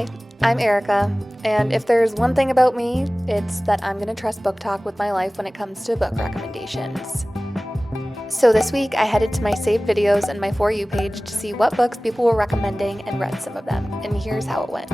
Hi, I'm Erica, and if there's one thing about me, it's that I'm going to trust BookTok with my life when it comes to book recommendations. So this week, I headed to my saved videos and my For You page to see what books people were recommending and read some of them, and here's how it went.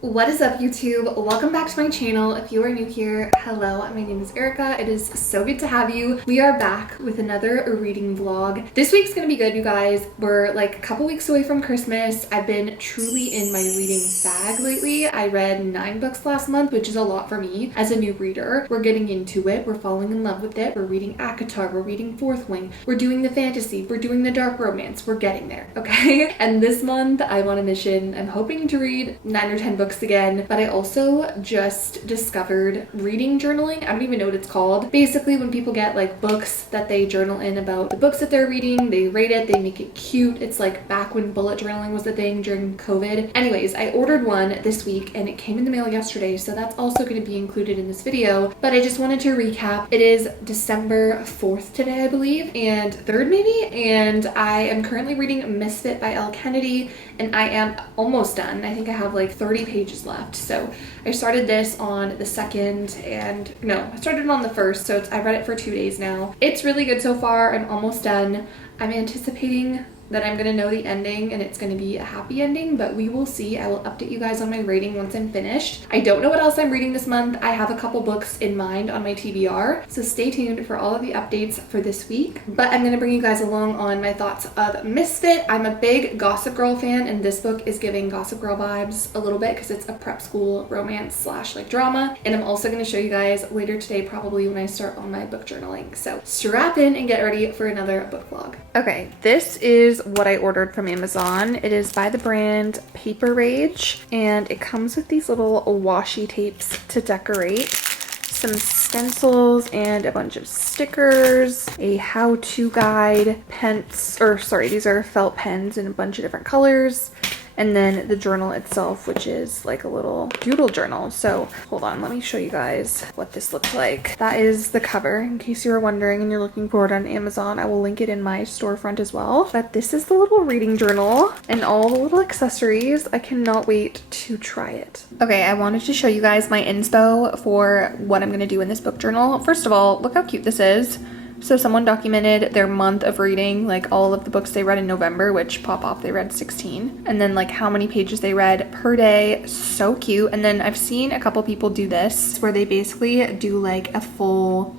What is up, YouTube? Welcome back to my channel. If you are new here, hello, my name is Erica. It is so good to have you. We are back with another reading vlog. This week's gonna be good, you guys. We're like a couple weeks away from Christmas. I've been truly in my reading bag lately. I read 9 books last month, which is a lot for me as a new reader. We're getting into it. We're falling in love with it. We're reading ACOTAR. We're reading Fourth Wing. We're doing the fantasy. We're doing the dark romance. We're getting there, okay? And this month, I'm on a mission. I'm hoping to read 9 or 10 books again, but I also just discovered reading journaling. I don't even know what it's called. Basically, when people get like books that they journal in about the books that they're reading, they rate it, they make it cute. It's like back when bullet journaling was the thing during COVID. Anyways, I ordered one this week and it came in the mail yesterday, so that's also going to be included in this video. But I just wanted to recap. It is December 4th today, I believe, and 3rd maybe, and I am currently reading Misfit by Elle Kennedy, and I am almost done. I think I have like 30 pages left. So I started this on the 2nd, and no, I started on the 1st, so I read it for 2 days now. It's really good so far. I'm almost done. I'm anticipating that I'm gonna know the ending and it's gonna be a happy ending, but we will see. I will update you guys on my rating once I'm finished. I don't know what else I'm reading this month. I have a couple books in mind on my TBR, so stay tuned for all of the updates for this week. But I'm gonna bring you guys along on my thoughts of Misfit. I'm a big Gossip Girl fan, and this book is giving Gossip Girl vibes a little bit because it's a prep school romance slash like drama. And I'm also gonna show you guys later today, probably when I start on my book journaling. So strap in and get ready for another book vlog. Okay, this is what I ordered from Amazon. It is by the brand Paper Rage, and it comes with these little washi tapes to decorate, some stencils and a bunch of stickers, a how-to guide, these are felt pens in a bunch of different colors, and then the journal itself, which is like a little doodle journal. So hold on, let me show you guys what this looks like. That is the cover, in case you were wondering and you're looking for it on Amazon. I will link it in my storefront as well. But this is the little reading journal and all the little accessories. I cannot wait to try it. Okay, I wanted to show you guys my inspo for what I'm gonna do in this book journal. First of all, look how cute this is. So someone documented their month of reading, like all of the books they read in November, which pop off, they read 16. And then like how many pages they read per day. So cute. And then I've seen a couple people do this where they basically do like a full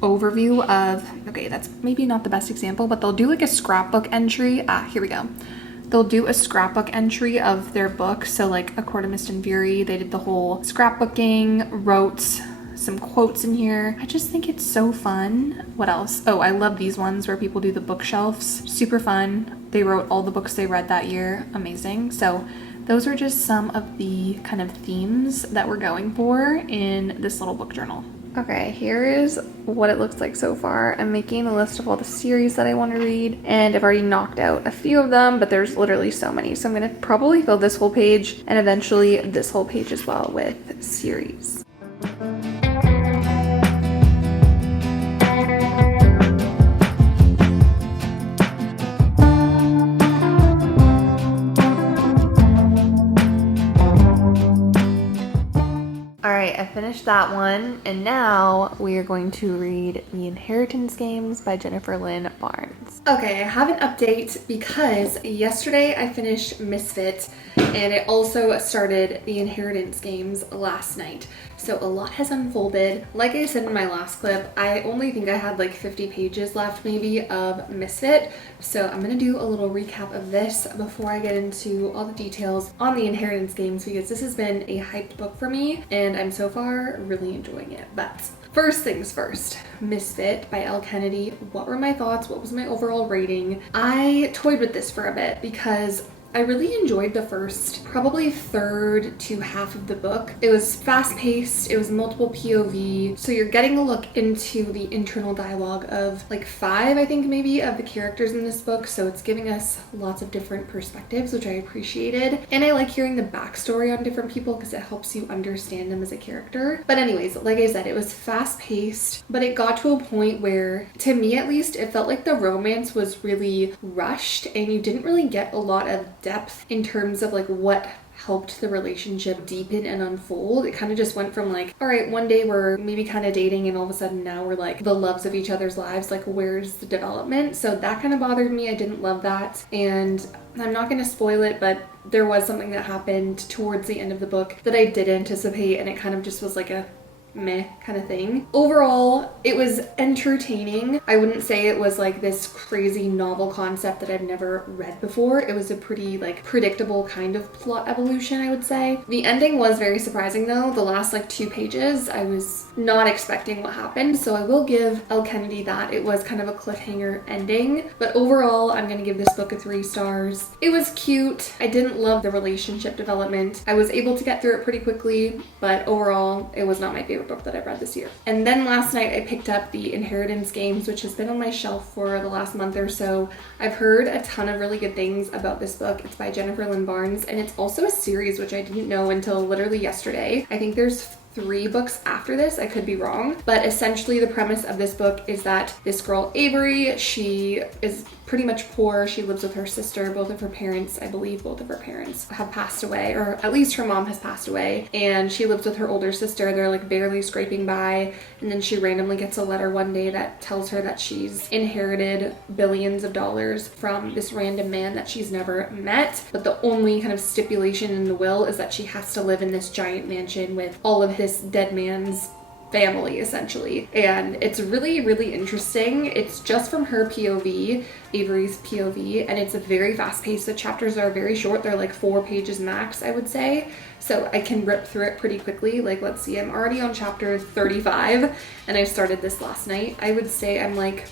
overview of, okay, that's maybe not the best example, but they'll do like a scrapbook entry. Here we go. They'll do a scrapbook entry of their book. So like A Court of Mist and Fury, they did the whole scrapbooking, wrote some quotes in here. I just think it's so fun. What else? Oh, I love these ones where people do the bookshelves. Super fun. They wrote all the books they read that year. Amazing. So those are just some of the kind of themes that we're going for in this little book journal. Okay, here is what it looks like so far. I'm making a list of all the series that I want to read, and I've already knocked out a few of them, but there's literally so many. So I'm gonna probably fill this whole page and eventually this whole page as well with series. Alright, I finished that one, and now we are going to read The Inheritance Games by Jennifer Lynn Barnes. Okay, I have an update because yesterday I finished Misfit, and I also started The Inheritance Games last night. So a lot has unfolded. Like I said in my last clip, I only think I had like 50 pages left maybe of Misfit. So I'm gonna do a little recap of this before I get into all the details on The Inheritance Games, because this has been a hyped book for me and I'm so far really enjoying it. But first things first, Misfit by Elle Kennedy. What were my thoughts? What was my overall rating? I toyed with this for a bit because I really enjoyed the first, probably third to half of the book. It was fast-paced, it was multiple POV, so you're getting a look into the internal dialogue of like 5, I think maybe, of the characters in this book, so it's giving us lots of different perspectives, which I appreciated. And I like hearing the backstory on different people because it helps you understand them as a character. But anyways, like I said, it was fast-paced, but it got to a point where, to me at least, it felt like the romance was really rushed and you didn't really get a lot of depth in terms of like what helped the relationship deepen and unfold. It kind of just went from like, all right, one day we're maybe kind of dating and all of a sudden now we're like the loves of each other's lives. Like, where's the development? So that kind of bothered me. I didn't love that. And I'm not going to spoil it, but there was something that happened towards the end of the book that I did anticipate, and it kind of just was like a meh kind of thing. Overall, it was entertaining. I wouldn't say it was like this crazy novel concept that I've never read before. It was a pretty like predictable kind of plot evolution, I would say. The ending was very surprising though. The last like 2 pages, I was not expecting what happened, so I will give Elle Kennedy that. It was kind of a cliffhanger ending, but overall, I'm gonna give this book a 3 stars. It was cute. I didn't love the relationship development. I was able to get through it pretty quickly, but overall, it was not my favorite book that I've read this year. And then last night I picked up the Inheritance Games, which has been on my shelf for the last month or so. I've heard a ton of really good things about this book. It's by Jennifer Lynn Barnes, and it's also a series, which I didn't know until literally yesterday. I think there's 3 books after this, I could be wrong, but essentially the premise of this book is that this girl Avery, she is pretty much poor. She lives with her sister. Both of her parents, I believe both of her parents have passed away, or at least her mom has passed away, and she lives with her older sister. They're like barely scraping by, and then she randomly gets a letter one day that tells her that she's inherited billions of dollars from this random man that she's never met, but the only kind of stipulation in the will is that she has to live in this giant mansion with all of this dead man's family, essentially. And it's really, really interesting. It's just from her POV, Avery's POV, and it's a very fast paced. The chapters are very short. They're like 4 pages max, I would say. So I can rip through it pretty quickly. Like, let's see, I'm already on chapter 35 and I started this last night. I would say I'm like,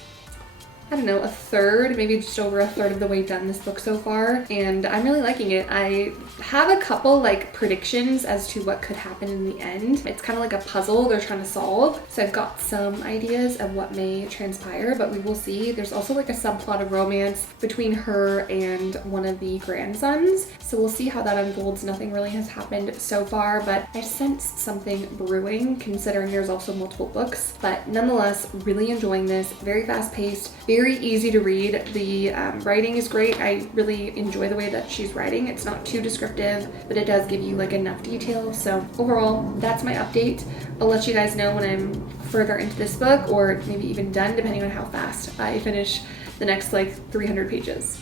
I don't know, a third, maybe just over a third of the way done this book so far, and I'm really liking it. I have a couple like predictions as to what could happen in the end. It's kind of like a puzzle they're trying to solve, so I've got some ideas of what may transpire, but we will see. There's also like a subplot of romance between her and one of the grandsons, so we'll see how that unfolds. Nothing really has happened so far, but I sense something brewing considering there's also multiple books. But nonetheless, really enjoying this. Very fast paced, very easy to read. The writing is great. I really enjoy the way that she's writing. It's not too descriptive, but it does give you like enough detail. So overall, that's my update. I'll let you guys know when I'm further into this book, or maybe even done, depending on how fast I finish the next like 300 pages.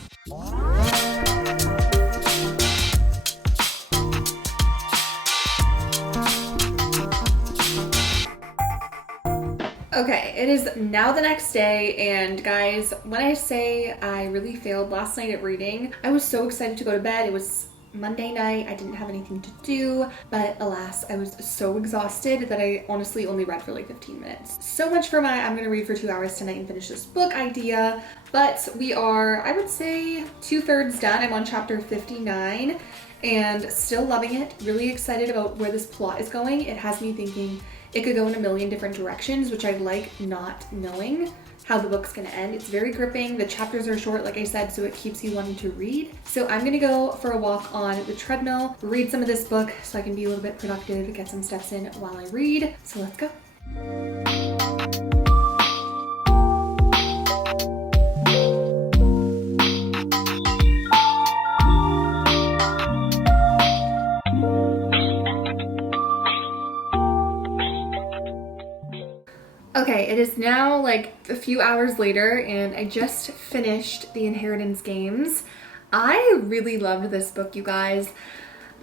Okay, it is now the next day, and guys, when I say I really failed last night at reading, I was so excited to go to bed. It was Monday night, I didn't have anything to do, but alas, I was so exhausted that I honestly only read for like 15 minutes. So much for my I'm gonna read for 2 hours tonight and finish this book idea, but we are, I would say, 2/3 done. I'm on chapter 59 and still loving it. Really excited about where this plot is going. It has me thinking it could go in a million different directions, which I like not knowing how the book's gonna end. It's very gripping. The chapters are short, like I said, so it keeps you wanting to read. So I'm gonna go for a walk on the treadmill, read some of this book so I can be a little bit productive, get some steps in while I read. So let's go. Okay, it is now like a few hours later and I just finished the Inheritance Games. I really loved this book, you guys.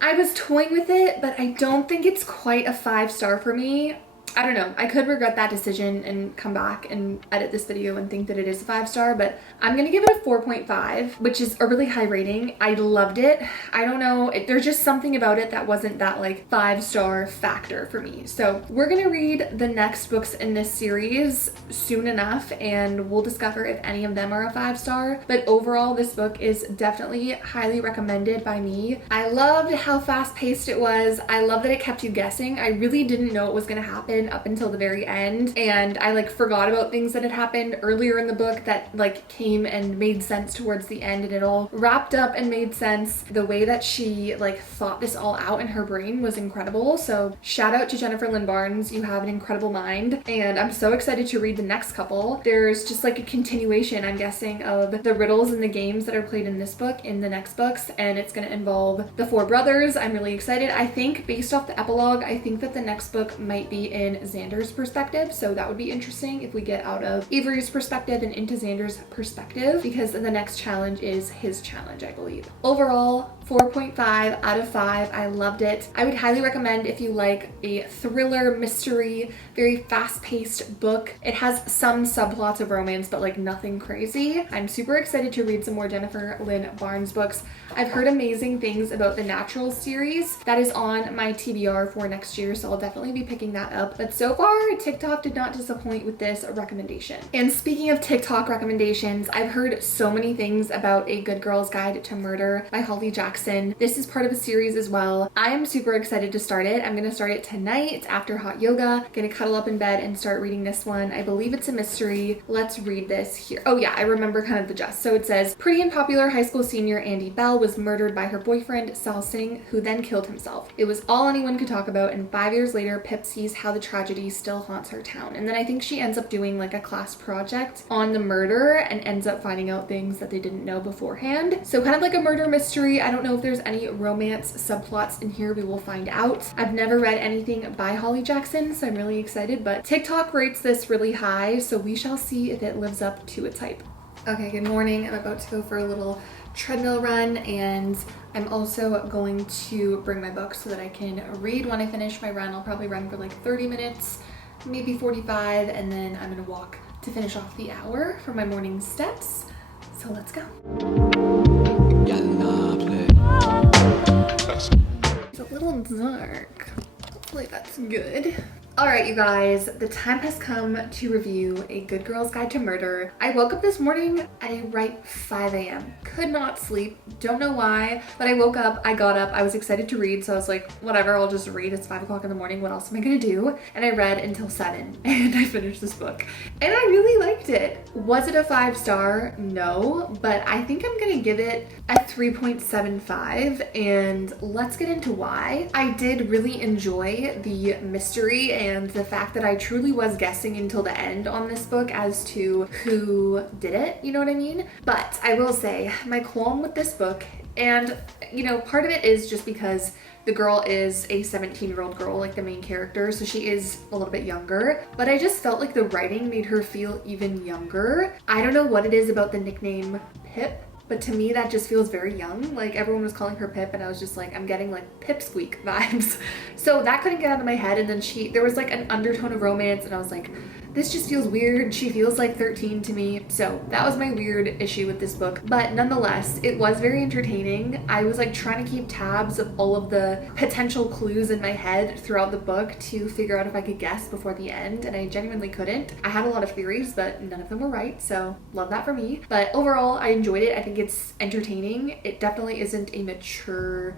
I was toying with it, but I don't think it's quite a 5-star for me. I don't know. I could regret that decision and come back and edit this video and think that it is a 5-star, but I'm gonna give it a 4.5, which is a really high rating. I loved it. I don't know. There's just something about it that wasn't that like 5-star factor for me. So we're gonna read the next books in this series soon enough, and we'll discover if any of them are a 5-star. But overall, this book is definitely highly recommended by me. I loved how fast-paced it was. I love that it kept you guessing. I really didn't know what was gonna happen happen up until the very end, and I like forgot about things that had happened earlier in the book that like came and made sense towards the end, and it all wrapped up and made sense. The way that she like thought this all out in her brain was incredible. So shout out to Jennifer Lynn Barnes, you have an incredible mind, and I'm so excited to read the next couple. There's just like a continuation, I'm guessing, of the riddles and the games that are played in this book in the next books, and it's going to involve the four brothers. I'm really excited. I think based off the epilogue, I think that the next book might be in Xander's perspective, so that would be interesting if we get out of Avery's perspective and into Xander's perspective, because the next challenge is his challenge, I believe. Overall, 4.5 out of 5. I loved it. I would highly recommend if you like a thriller, mystery, very fast-paced book. It has some subplots of romance, but like nothing crazy. I'm super excited to read some more Jennifer Lynn Barnes books. I've heard amazing things about the Natural series that is on my TBR for next year, so I'll definitely be picking that up. But so far, TikTok did not disappoint with this recommendation. And speaking of TikTok recommendations, I've heard so many things about A Good Girl's Guide to Murder by Holly Jackson. This is part of a series as well. I'm super excited to start it. I'm gonna start it tonight after hot yoga. Gonna cuddle up in bed and start reading this one. I believe it's a mystery. Let's read this here. Oh yeah, I remember kind of the gist. So it says, pretty and popular high school senior Andy Bell was murdered by her boyfriend Sal Singh, who then killed himself. It was all anyone could talk about, and 5 years later, Pip sees how the tragedy still haunts her town. And then I think she ends up doing like a class project on the murder and ends up finding out things that they didn't know beforehand. So kind of like a murder mystery. I don't know if there's any romance subplots in here. We will find out. I've never read anything by Holly Jackson, so I'm really excited, but TikTok rates this really high, so we shall see if it lives up to its hype. Okay, good morning. I'm about to go for a little treadmill run, and I'm also going to bring my book so that I can read when I finish my run. I'll probably run for like 30 minutes, maybe 45, and then I'm gonna walk to finish off the hour for my morning steps. So let's go. It's a little dark. Hopefully that's good. All right, you guys, the time has come to review A Good Girl's Guide to Murder. I woke up this morning at a right 5 a.m. Could not sleep, don't know why, but I woke up, I got up, I was excited to read, so I was like, whatever, I'll just read. It's 5 o'clock in the morning, what else am I gonna do? And I read until 7, and I finished this book. And I really liked it. Was it a 5-star? No, but I think I'm gonna give it a 3.75, and let's get into why. I did really enjoy the mystery and the fact that I truly was guessing until the end on this book as to who did it, you know what I mean? But I will say, my qualm with this book, and you know, part of it is just because the girl is a 17-year-old girl, like the main character, so she is a little bit younger, but I just felt like the writing made her feel even younger. I don't know what it is about the nickname Pip, but to me that just feels very young. Like everyone was calling her Pip and I was just like, I'm getting like Pipsqueak vibes. So that couldn't get out of my head, and then there was like an undertone of romance and I was like, this just feels weird. She feels like 13 to me. So that was my weird issue with this book. But nonetheless, it was very entertaining. I was like trying to keep tabs of all of the potential clues in my head throughout the book to figure out if I could guess before the end, and I genuinely couldn't. I had a lot of theories, but none of them were right, so love that for me. But overall, I enjoyed it. I think it's entertaining. It definitely isn't a mature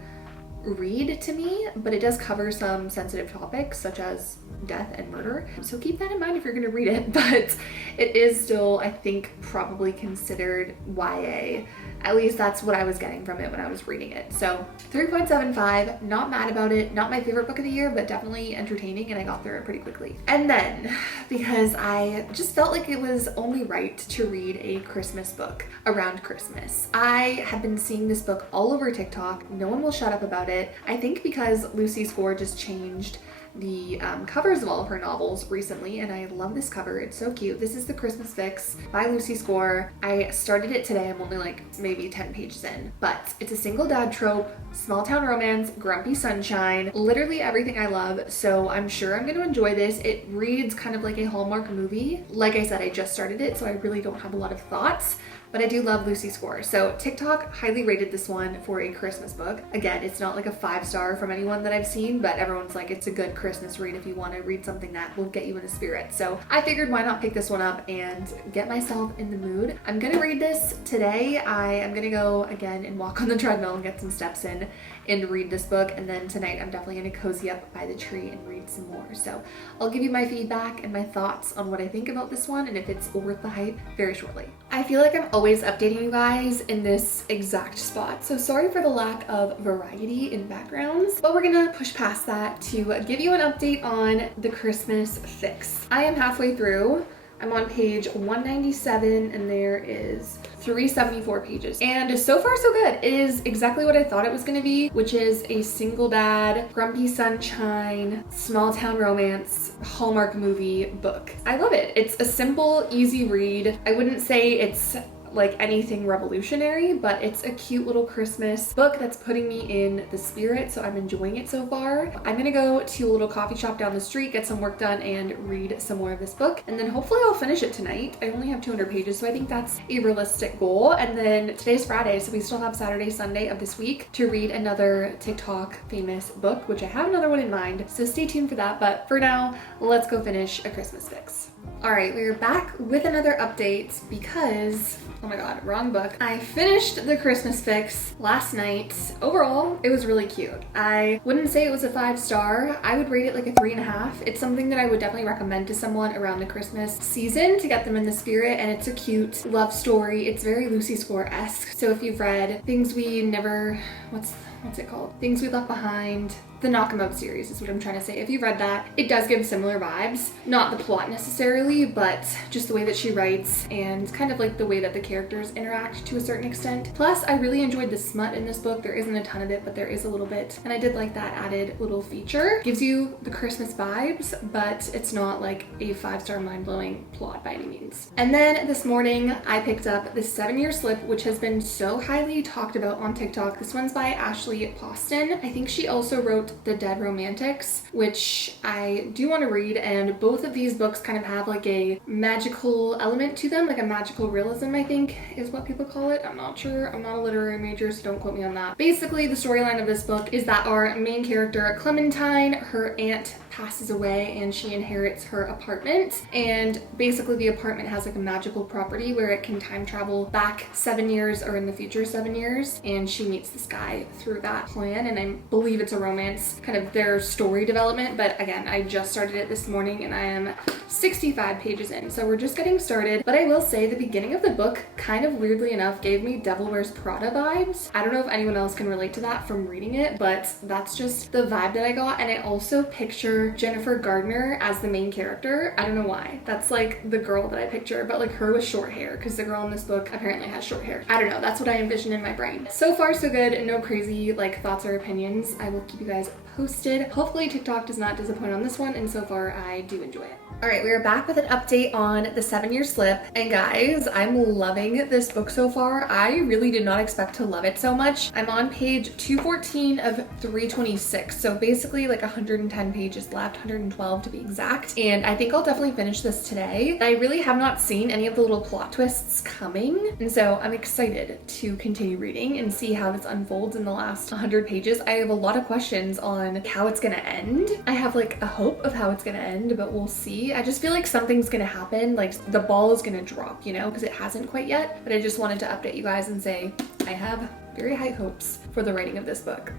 read to me, but it does cover some sensitive topics such as death and murder, so keep that in mind if you're gonna read it. But it is still, I think, probably considered YA. At least that's what I was getting from it when I was reading it. So 3.75, not mad about it. Not my favorite book of the year, but definitely entertaining, and I got through it pretty quickly. And then, because I just felt like it was only right to read a Christmas book around Christmas. I have been seeing this book all over TikTok. No one will shut up about it. I think because Lucy Score just changed the covers of all of her novels recently, and I love this cover. It's so cute. This is The Christmas Fix by Lucy Score. I started it today. I'm only like maybe 10 pages in, but it's a single dad trope, small town romance, grumpy sunshine, literally everything I love. So I'm sure I'm going to enjoy this. It reads kind of like a Hallmark movie. Like I said, I just started it, so I really don't have a lot of thoughts, but I do love Lucy Score. So TikTok highly rated this one for a Christmas book. Again, it's not like a 5-star from anyone that I've seen, but everyone's like, it's a good Christmas Christmas read if you want to read something that will get you in the spirit. So I figured why not pick this one up and get myself in the mood. I'm gonna read this today. I am gonna go again and walk on the treadmill and get some steps in and read this book, and then tonight I'm definitely gonna cozy up by the tree and read some more. So I'll give you my feedback and my thoughts on what I think about this one and if it's worth the hype very shortly. I feel like I'm always updating you guys in this exact spot, so sorry for the lack of variety in backgrounds, but we're gonna push past that to give you an update on the Christmas fix. I am halfway through. I'm on page 197 and there is 374 pages. And so far so good. It is exactly what I thought it was gonna be, which is a single dad, grumpy sunshine, small town romance, Hallmark movie book. I love it. It's a simple, easy read. I wouldn't say it's like anything revolutionary, but it's a cute little Christmas book that's putting me in the spirit, so I'm enjoying it so far. I'm gonna go to a little coffee shop down the street, get some work done, and read some more of this book, and then hopefully I'll finish it tonight. I only have 200 pages, so I think that's a realistic goal. And then today's Friday, so we still have Saturday, Sunday of this week to read another TikTok famous book, which I have another one in mind, so stay tuned for that. But for now, let's go finish A Christmas Fix. All right, we are back with another update because, oh my god, wrong book. I finished The Christmas Fix last night. Overall, it was really cute. I wouldn't say it was a 5-star. I would rate it like a 3.5. It's something that I would definitely recommend to someone around the Christmas season to get them in the spirit, and it's a cute love story. It's very Lucy Score-esque. So if you've read Things We Never, what's it called? Things We Left Behind, the Knock 'em Out series is what I'm trying to say. If you read that, it does give similar vibes. Not the plot necessarily, but just the way that she writes and kind of like the way that the characters interact to a certain extent. Plus, I really enjoyed the smut in this book. There isn't a ton of it, but there is a little bit. And I did like that added little feature. Gives you the Christmas vibes, but it's not like a 5-star mind-blowing plot by any means. And then this morning, I picked up The 7-Year Slip, which has been so highly talked about on TikTok. This one's by Ashley Poston. I think she also wrote The Dead Romantics, which I do want to read, and both of these books kind of have like a magical element to them, like a magical realism, I think is what people call it. I'm not sure. I'm not a literary major, so don't quote me on that. Basically, the storyline of this book is that our main character, Clementine, her aunt passes away and she inherits her apartment, and basically the apartment has like a magical property where it can time travel back 7 years or in the future 7 years, and she meets this guy through that plan, and I believe it's a romance, kind of their story development. But again, I just started it this morning and I am 65 pages in, so we're just getting started. But I will say the beginning of the book kind of weirdly enough gave me Devil Wears Prada vibes. I don't know if anyone else can relate to that from reading it, but that's just the vibe that I got. And I also picture Jennifer Gardner as the main character. I don't know why. That's like the girl that I picture, but like her with short hair, because the girl in this book apparently has short hair. I don't know. That's what I envision in my brain. So far so good. No crazy like thoughts or opinions. I will keep you guys posted. Hopefully TikTok does not disappoint on this one, and so far I do enjoy it. All right, we are back with an update on The 7-Year Slip, and guys, I'm loving this book so far. I really did not expect to love it so much. I'm on page 214 of 326, so basically like 110 pages left, 112 to be exact, and I think I'll definitely finish this today. I really have not seen any of the little plot twists coming, and so I'm excited to continue reading and see how this unfolds in the last 100 pages. I have a lot of questions on how it's gonna end. I have like a hope of how it's gonna end, but we'll see. I just feel like something's gonna happen, like the ball is gonna drop, you know, because it hasn't quite yet. But I just wanted to update you guys and say I have very high hopes for the writing of this book.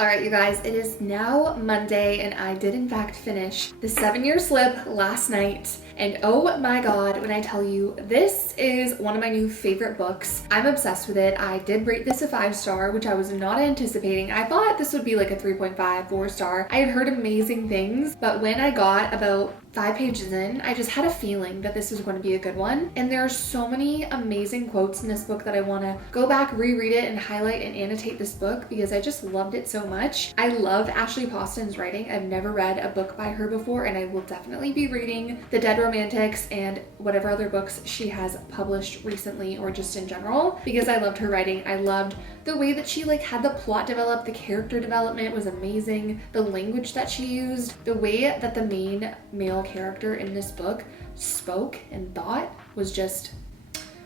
Alright you guys, it is now Monday and I did in fact finish The 7-Year Slip last night, and oh my god, when I tell you, this is one of my new favorite books. I'm obsessed with it. I did rate this a 5-star, which I was not anticipating. I thought this would be like a 3.5, 4-star. I had heard amazing things, but when I got about 5 pages in, I just had a feeling that this was going to be a good one. And there are so many amazing quotes in this book that I want to go back, reread it, and highlight and annotate this book because I just loved it so much. I love Ashley Poston's writing. I've never read a book by her before, and I will definitely be reading The Dead romantics and whatever other books she has published recently or just in general, because I loved her writing. I loved the way that she like had the plot develop, the character development was amazing, the language that she used, the way that the main male character in this book spoke and thought was just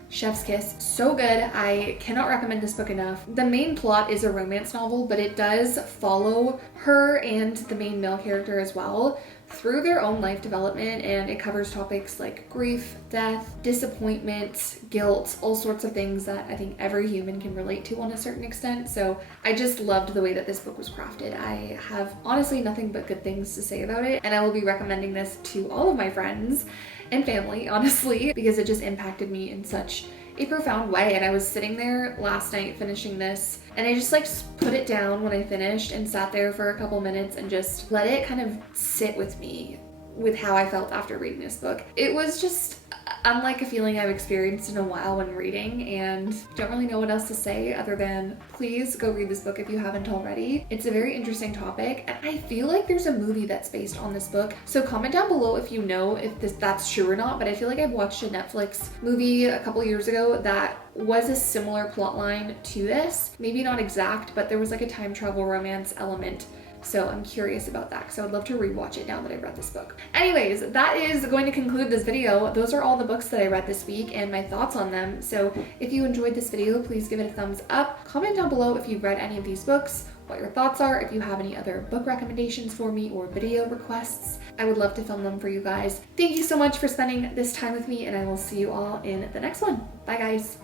chef's kiss. So good. I cannot recommend this book enough. The main plot is a romance novel, but it does follow her and the main male character as well through their own life development, and it covers topics like grief, death, disappointment, guilt, all sorts of things that I think every human can relate to on a certain extent. So I just loved the way that this book was crafted. I have honestly nothing but good things to say about it, and I will be recommending this to all of my friends and family, honestly, because it just impacted me in such a profound way. And I was sitting there last night finishing this, and I just like put it down when I finished and sat there for a couple minutes and just let it kind of sit with me with how I felt after reading this book. It was just unlike a feeling I've experienced in a while when reading, and don't really know what else to say other than please go read this book if you haven't already. It's a very interesting topic, and I feel like there's a movie that's based on this book. So comment down below if you know if that's true or not, but I feel like I've watched a Netflix movie a couple years ago that was a similar plot line to this. Maybe not exact, but there was like a time travel romance element. So I'm curious about that because I would love to rewatch it now that I've read this book. Anyways, that is going to conclude this video. Those are all the books that I read this week and my thoughts on them. So if you enjoyed this video, please give it a thumbs up. Comment down below if you've read any of these books, what your thoughts are, if you have any other book recommendations for me or video requests. I would love to film them for you guys. Thank you so much for spending this time with me, and I will see you all in the next one. Bye guys.